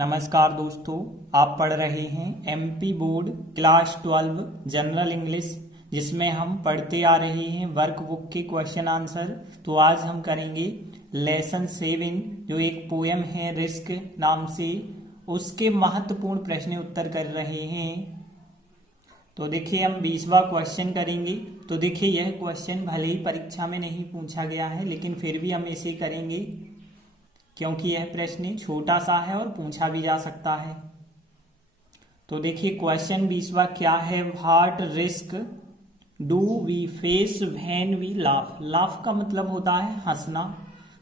नमस्कार दोस्तों, आप पढ़ रहे हैं MP board class 12 general English, जिसमें हम पढ़ते आ रहे हैं वर्कबुक के क्वेश्चन आंसर। तो आज हम करेंगे लेसन 7 जो एक पोएम है रिस्क नाम से, उसके महत्वपूर्ण प्रश्न उत्तर कर रहे हैं। तो देखिए हम 20वां क्वेश्चन करेंगे। तो देखिए यह क्वेश्चन भले ही परीक्षा में नहीं पूछा गया है, लेकिन फिर भी हम इसे करेंगे क्योंकि यह प्रश्न छोटा सा है और पूछा भी जा सकता है। तो देखिए क्वेश्चन 20वां क्या है, what risk do we face when we laugh. Laugh का मतलब होता है हंसना,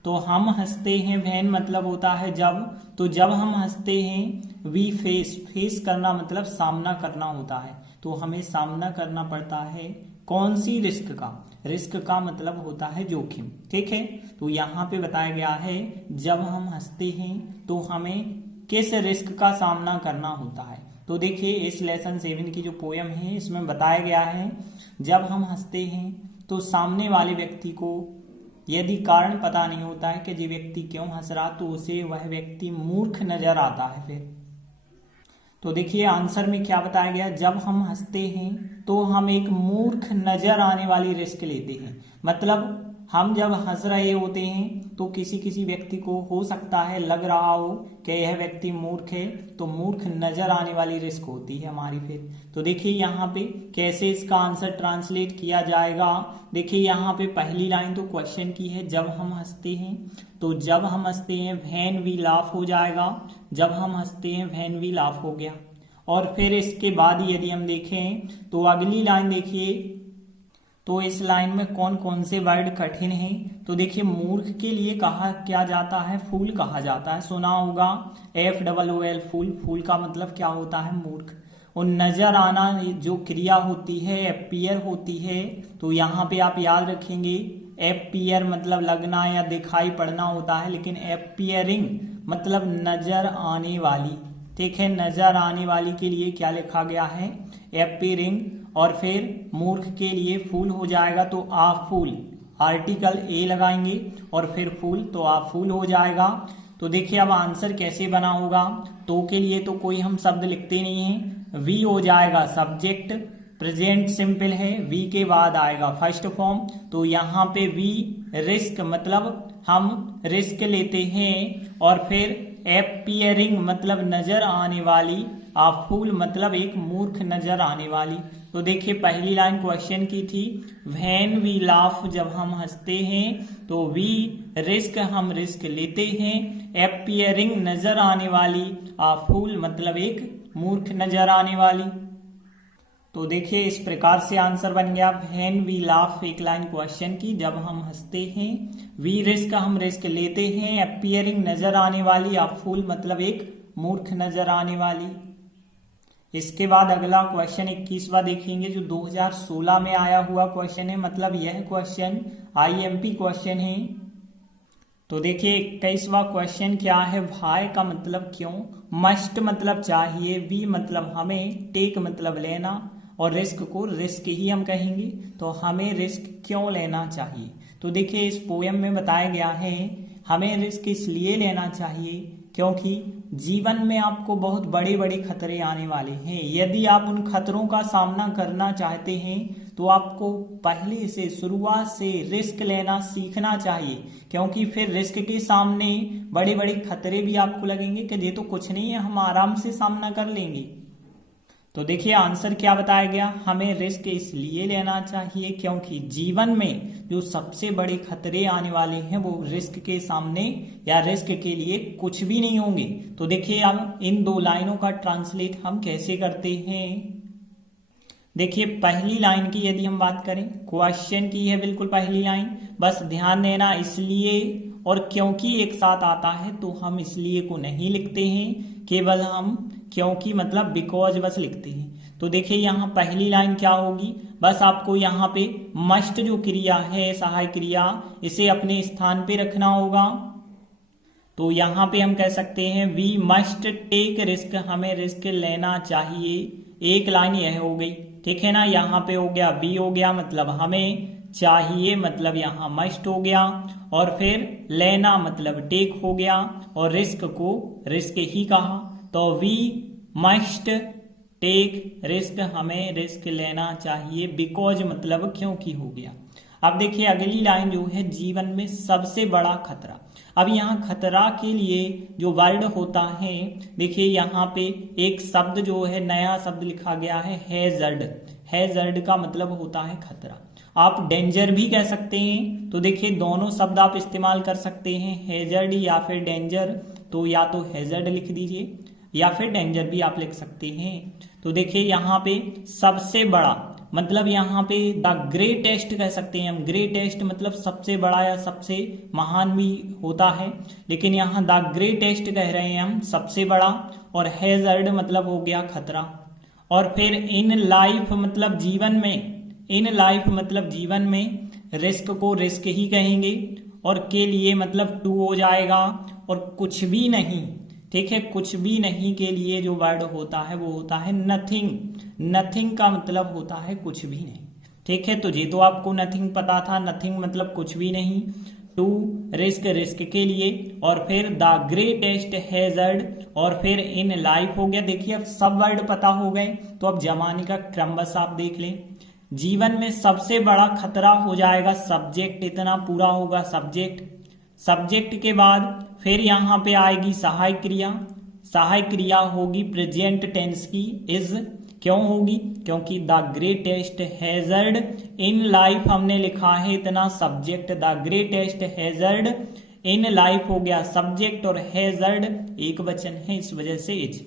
तो हम हंसते हैं। व्हेन मतलब होता है जब, तो जब हम हंसते हैं वी फेस करना मतलब सामना करना होता है, तो हमें सामना करना पड़ता है कौन सी रिस्क का। रिस्क का मतलब होता है जोखिम, ठीक है। तो यहाँ पे बताया गया है जब हम हंसते हैं तो हमें किस रिस्क का सामना करना होता है। तो देखिए इस लेसन 7 की जो पोयम है इसमें बताया गया है जब हम हंसते हैं तो सामने वाले व्यक्ति को यदि कारण पता नहीं होता है कि ये व्यक्ति क्यों हंस रहा, तो उसे वह व्यक्ति मूर्ख नजर आता है फिर। तो देखिए आंसर में क्या बताया गया, जब हम हंसते हैं तो हम एक मूर्ख नजर आने वाली रिस्क लेते हैं। मतलब हम जब हंस रहे होते हैं तो किसी व्यक्ति को हो सकता है लग रहा हो कि यह व्यक्ति मूर्ख है, तो मूर्ख नजर आने वाली रिस्क होती है हमारी फिर। तो देखिए यहाँ पे कैसे इसका आंसर ट्रांसलेट किया जाएगा। देखिए यहाँ पे पहली लाइन तो क्वेश्चन की है जब हम हंसते हैं, तो जब हम हंसते हैं व्हेन वी लाफ हो जाएगा, जब हम हंसते हैं व्हेन वी लाफ हो गया। और फिर इसके बाद यदि हम देखें तो अगली लाइन देखिए, तो इस लाइन में कौन कौन से वर्ड कठिन हैं। तो देखिए मूर्ख के लिए कहा क्या जाता है, फूल कहा जाता है, सुना होगा FOOL फूल। फूल का मतलब क्या होता है, मूर्ख। और नजर आना जो क्रिया होती है अपीयर होती है, तो यहाँ पे आप याद रखेंगे अपीयर मतलब लगना या दिखाई पड़ना होता है, लेकिन अपीयरिंग मतलब नजर आने वाली, ठीक है। नजर आने वाली के लिए क्या लिखा गया है, अपीयरिंग। और फिर मूर्ख के लिए फूल हो जाएगा, तो आ फूल, आर्टिकल ए लगाएंगे और फिर फूल, तो आ फूल हो जाएगा। तो देखिए अब आंसर कैसे बना होगा, तो के लिए तो कोई हम शब्द लिखते नहीं है, वी हो जाएगा सब्जेक्ट, प्रेजेंट सिंपल है, वी के बाद आएगा फर्स्ट फॉर्म। तो यहाँ पे वी रिस्क मतलब हम रिस्क लेते हैं, और फिर अपीयरिंग मतलब नजर आने वाली, आ फूल मतलब एक मूर्ख नजर आने वाली। तो देखिए पहली लाइन क्वेश्चन की थी व्हेन वी लाफ जब हम हंसते हैं, तो वी रिस्क हम रिस्क लेते हैं, अपीयरिंग नजर आने वाली, आ फूल मतलब एक मूर्ख नजर आने वाली। तो देखिए इस प्रकार से आंसर बन गया व्हेन वी लाफ, एक लाइन क्वेश्चन की, जब हम हंसते हैं, वी रिस्क हम रिस्क लेते हैं, अपीयरिंग नजर आने वाली, आ फूल मतलब एक मूर्ख नजर आने वाली। इसके बाद अगला क्वेश्चन 21वां देखेंगे जो 2016 में आया हुआ क्वेश्चन है, मतलब यह क्वेश्चन IMP क्वेश्चन है। तो देखिए 21वां क्वेश्चन क्या है, व्हाई का मतलब क्यों, मस्ट मतलब चाहिए, वी मतलब हमें, टेक मतलब लेना, और रिस्क को रिस्क ही हम कहेंगे, तो हमें रिस्क क्यों लेना चाहिए। तो देखिए इस पोएम में बताया गया है हमें रिस्क इसलिए लेना चाहिए क्योंकि जीवन में आपको बहुत बड़े बड़े खतरे आने वाले हैं। यदि आप उन खतरों का सामना करना चाहते हैं तो आपको पहले से शुरुआत से रिस्क लेना सीखना चाहिए, क्योंकि फिर रिस्क के सामने बड़े बड़े खतरे भी आपको लगेंगे कि ये तो कुछ नहीं है, हम आराम से सामना कर लेंगे। तो देखिए आंसर क्या बताया गया, हमें रिस्क इसलिए लेना चाहिए क्योंकि जीवन में जो सबसे बड़े खतरे आने वाले हैं वो रिस्क के सामने या रिस्क के लिए कुछ भी नहीं होंगे। तो देखिए अब इन दो लाइनों का ट्रांसलेट हम कैसे करते हैं। देखिए पहली लाइन की यदि हम बात करें, क्वेश्चन की है बिल्कुल पहली लाइन, बस ध्यान देना इसलिए और क्योंकि एक साथ आता है तो हम इसलिए को नहीं लिखते हैं, केवल हम क्योंकि मतलब बिकॉज बस लिखते हैं। तो देखिए यहाँ पहली लाइन क्या होगी, बस आपको यहाँ पे मस्ट जो क्रिया है सहाय क्रिया, इसे अपने स्थान पे रखना होगा। तो यहाँ पे हम कह सकते हैं वी मस्ट टेक रिस्क, हमें रिस्क लेना चाहिए, एक लाइन यह हो गई, ठीक है ना। यहाँ पे हो गया वी हो गया मतलब हमें, चाहिए मतलब यहाँ मस्ट हो गया, और फिर लेना मतलब टेक हो गया, और रिस्क को रिस्क ही कहा, तो वी मस्ट टेक रिस्क, हमें रिस्क लेना चाहिए, बिकॉज मतलब क्योंकि हो गया। अब देखिए अगली लाइन जो है, जीवन में सबसे बड़ा खतरा। अब यहाँ खतरा के लिए जो वर्ड होता है, देखिए यहाँ पे एक शब्द जो है, नया शब्द लिखा गया है, हैजर्ड। हैजर्ड का मतलब होता है खतरा। आप डेंजर भी कह सकते हैं, तो देखिए दोनों शब्द आप इस्तेमाल कर सकते हैं, हैजर्ड या फिर डेंजर। तो या तो हैजर्ड लिख दीजिए या फिर डेंजर भी आप लिख सकते हैं। तो देखिए यहाँ पे सबसे बड़ा मतलब यहाँ पे द ग्रेटेस्ट कह सकते हैं हम। ग्रेटेस्ट मतलब सबसे बड़ा या सबसे महान भी होता है, लेकिन यहाँ द ग्रेटेस्ट कह रहे हैं हम, सबसे बड़ा। और हैजर्ड मतलब हो गया खतरा। और फिर इन लाइफ मतलब जीवन में, इन लाइफ मतलब जीवन में, रिस्क को रिस्क ही कहेंगे, और के लिए मतलब टू हो जाएगा, और कुछ भी नहीं, ठीक है, कुछ भी नहीं के लिए जो वर्ड होता है वो होता है नथिंग। नथिंग का मतलब होता है कुछ भी नहीं, ठीक है। तो ये तो आपको नथिंग पता था, नथिंग मतलब कुछ भी नहीं, टू रिस्क रिस्क के लिए, और फिर द ग्रेटेस्ट हैजर्ड, और फिर इन लाइफ हो गया। देखिए अब सब वर्ड पता हो गए, तो अब जमाने का क्रम बस आप देख लें। जीवन में सबसे बड़ा खतरा हो जाएगा सब्जेक्ट, इतना पूरा होगा सब्जेक्ट। सब्जेक्ट के बाद फिर यहाँ पे आएगी सहायक क्रिया। सहायक क्रिया होगी प्रेजेंट टेंस की, इज। क्यों होगी? क्योंकि the greatest hazard in life हमने लिखा है इतना, subject the greatest hazard in life हो गया सब्जेक्ट, और हैजर्ड एक वचन है, इस वजह से इज।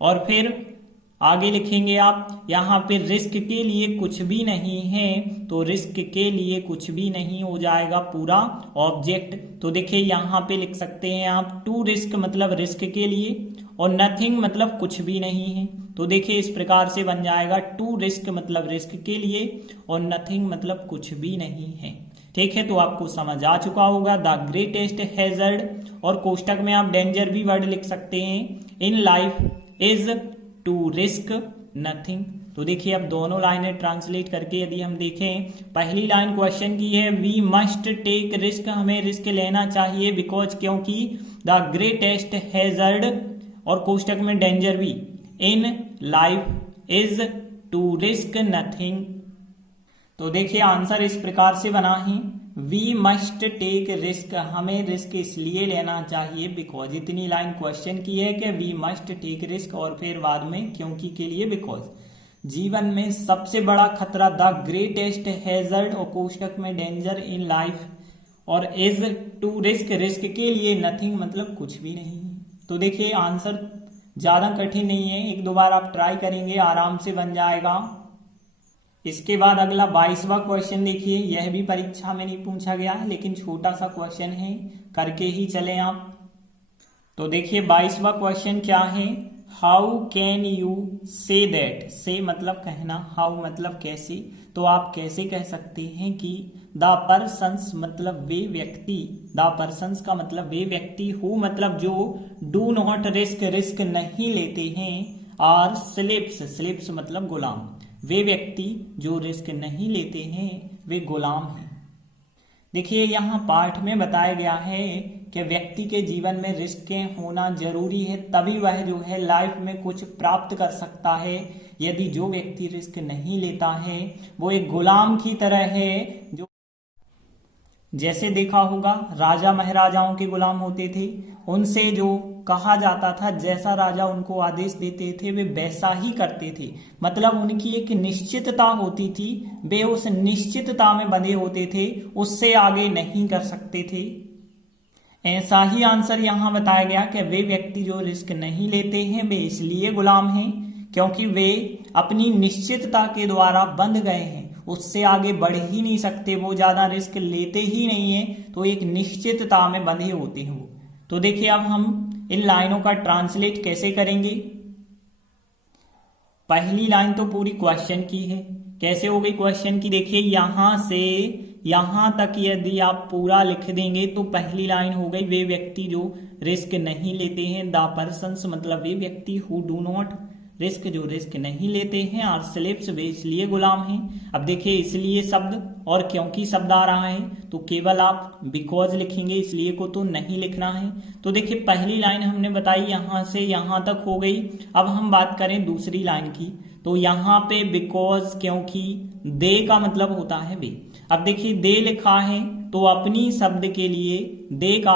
और फिर आगे लिखेंगे आप, यहाँ पे रिस्क के लिए कुछ भी नहीं है, तो रिस्क के लिए कुछ भी नहीं हो जाएगा पूरा ऑब्जेक्ट। तो देखिए यहाँ पे लिख सकते हैं आप, टू रिस्क मतलब रिस्क के लिए, और नथिंग मतलब कुछ भी नहीं है। तो देखिए इस प्रकार से बन जाएगा, टू रिस्क मतलब रिस्क के लिए, और नथिंग मतलब कुछ भी नहीं है, ठीक है। तो आपको समझ आ चुका होगा द ग्रेटेस्ट हैजर्ड, और कोष्टक में आप डेंजर भी वर्ड लिख सकते हैं, in life is to risk nothing. तो देखिए अब दोनों लाइनें ट्रांसलेट करके यदि हम देखें, पहली लाइन क्वेश्चन की है, वी मस्ट टेक रिस्क, हमें रिस्क लेना चाहिए, बिकॉज क्योंकि द ग्रेटेस्ट हैजर्ड, और कोष्टक में डेंजर भी, in life is to risk nothing. तो देखिए आंसर इस प्रकार से बना है, वी मस्ट टेक रिस्क, हमें रिस्क इसलिए लेना चाहिए बिकॉज। इतनी लाइन क्वेश्चन की है कि वी मस्ट टेक रिस्क, और फिर बाद में क्योंकि के लिए बिकॉज। जीवन में सबसे बड़ा खतरा द ग्रेटेस्ट हैजर्ड, और कोष्टक में डेंजर इन लाइफ, और इज टू रिस्क रिस्क के लिए, नथिंग मतलब कुछ भी नहीं। तो देखिए आंसर ज्यादा कठिन नहीं है, एक दो बार आप ट्राई करेंगे आराम से बन जाएगा। इसके बाद अगला 22वां क्वेश्चन देखिए, यह भी परीक्षा में नहीं पूछा गया है, लेकिन छोटा सा क्वेश्चन है, करके ही चलें आप। तो देखिए 22वां क्वेश्चन क्या है, how can you say that. से मतलब कहना, हाउ मतलब कैसे, तो आप कैसे कह सकते हैं कि द पर्सन्स मतलब वे व्यक्ति, द पर्सन्स का मतलब वे व्यक्ति, हु मतलब जो, डू नॉट रिस्क रिस्क नहीं लेते हैं, आर स्लेव्स, स्लेव्स मतलब गुलाम, वे व्यक्ति जो रिस्क नहीं लेते हैं वे गुलाम हैं। देखिए यहाँ पाठ में बताया गया है कि व्यक्ति के जीवन में रिस्क के होना जरूरी है, तभी वह जो है लाइफ में कुछ प्राप्त कर सकता है। यदि जो व्यक्ति रिस्क नहीं लेता है वो एक गुलाम की तरह है, जो जैसे देखा होगा राजा महाराजाओं के गुलाम होते थे, उनसे जो कहा जाता था, जैसा राजा उनको आदेश देते थे वे वैसा ही करते थे, मतलब उनकी एक निश्चितता होती थी, वे उस निश्चितता में बंधे होते थे, उससे आगे नहीं कर सकते थे। ऐसा ही आंसर यहाँ बताया गया कि वे व्यक्ति जो रिस्क नहीं लेते हैं वे इसलिए गुलाम हैं क्योंकि वे अपनी निश्चितता के द्वारा बंध गए हैं, उससे आगे बढ़ ही नहीं सकते, वो ज्यादा रिस्क लेते ही नहीं है, तो एक निश्चितता में बंधे होते हैं वो। तो देखिए अब हम इन लाइनों का ट्रांसलेट कैसे करेंगे। पहली लाइन तो पूरी क्वेश्चन की है, कैसे हो गई क्वेश्चन की, देखिए यहां से यहां तक यदि आप पूरा लिख देंगे तो पहली लाइन हो गई, वे व्यक्ति जो रिस्क नहीं लेते हैं, द पर्सन्स मतलब वे व्यक्ति हु डू नॉट रिस्क जो रिस्क नहीं लेते हैं, आर स्लेव्स वे इसलिए गुलाम हैं। अब देखिए इसलिए शब्द और क्योंकि शब्द आ रहा है तो केवल आप बिकॉज लिखेंगे, इसलिए को तो नहीं लिखना है। तो देखिए पहली लाइन हमने बताई यहां से यहां तक हो गई। अब हम बात करें दूसरी लाइन की, तो यहाँ पे बिकॉज क्योंकि दे का मतलब होता है वे। अब देखिए दे लिखा है तो अपनी शब्द के लिए दे का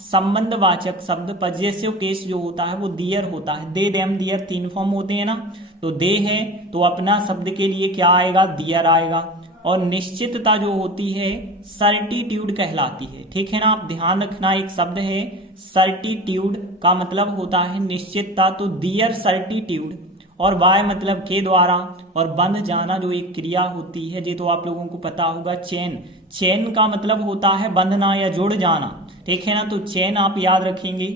संबंधवाचक शब्द पजेसिव केस जो होता है वो दियर होता है। दे देम दियर 3 फॉर्म होते हैं ना, तो दे है तो अपना शब्द के लिए क्या आएगा, दियर आएगा। और निश्चितता जो होती है सर्टिट्यूड कहलाती है, ठीक है ना। आप ध्यान रखना एक शब्द है सर्टिट्यूड का मतलब होता है निश्चितता, तो दियर सर्टिट्यूड। और बाय मतलब के द्वारा, और बंध जाना जो एक क्रिया होती है, ये तो आप लोगों को पता होगा चेन। चेन का मतलब होता है बंधना या जुड़ जाना, ठीक है ना। तो चेन आप याद रखेंगे।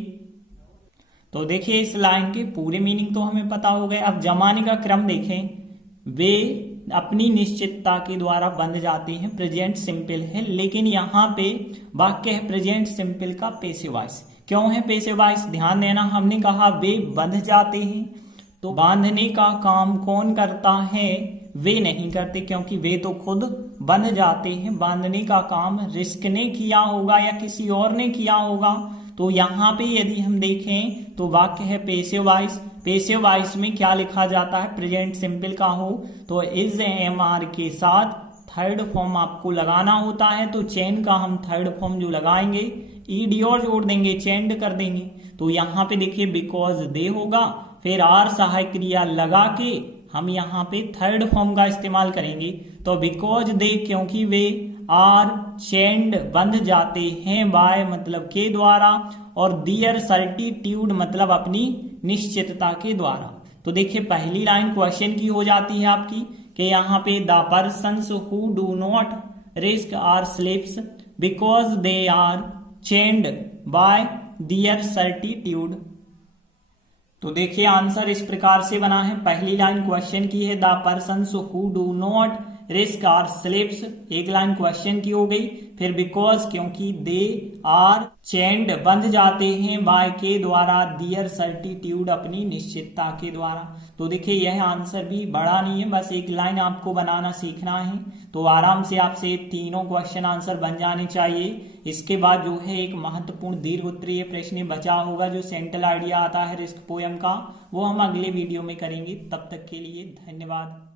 तो देखिए इस लाइन के पूरे मीनिंग तो हमें पता हो गए। अब जमाने का क्रम देखें, वे अपनी निश्चितता के द्वारा बंध जाते हैं, प्रेजेंट सिंपल है, लेकिन यहाँ पे वाक्य है प्रेजेंट सिंपल का पैसिव वॉइस। क्यों है पैसिव वॉइस, ध्यान देना। हमने कहा वे बंध जाते हैं, तो बांधने का काम कौन करता है, वे नहीं करते, क्योंकि वे तो खुद बंध जाते हैं। बांधने का काम रिस्क ने किया होगा या किसी और ने किया होगा। तो यहाँ पे यदि हम देखें तो वाक्य है पैसिव वॉइस। पैसिव वॉइस में क्या लिखा जाता है, प्रेजेंट सिंपल का हो तो इज एम आर के साथ थर्ड फॉर्म आपको लगाना होता है। तो चेन का हम थर्ड फॉर्म जो लगाएंगे ईडी और जोड़ देंगे, चेंड कर देंगे। तो यहाँ पे देखिए बिकॉज दे होगा, फिर आर सहायक क्रिया लगा के हम यहाँ पे थर्ड फॉर्म का इस्तेमाल करेंगे। तो बिकॉज दे क्योंकि वे आर चेंड बंध जाते हैं, बाय मतलब के द्वारा, और दियर सर्टिट्यूड मतलब अपनी निश्चितता के द्वारा। तो देखिए पहली लाइन क्वेश्चन की हो जाती है आपकी कि यहाँ पे the persons who do not risk are slaves because they are chained by their certitude. तो देखिए आंसर इस प्रकार से बना है। पहली लाइन क्वेश्चन की है the persons who do not risk are slaves, एक लाइन क्वेश्चन की हो गई। फिर बिकॉज क्योंकि दे आर चेंड बंध जाते हैं, बाय के द्वारा, दियर सर्टिट्यूड अपनी निश्चितता के द्वारा। तो देखिए यह आंसर भी बड़ा नहीं है, बस एक लाइन आपको बनाना सीखना है। तो आराम से आपसे तीनों क्वेश्चन आंसर बन जाने चाहिए। इसके बाद जो है एक महत्वपूर्ण दीर्घ उत्तरीय प्रश्न बचा होगा जो सेंट्रल आइडिया आता है रिस्क पोयम का, वो हम अगले वीडियो में करेंगे। तब तक के लिए धन्यवाद।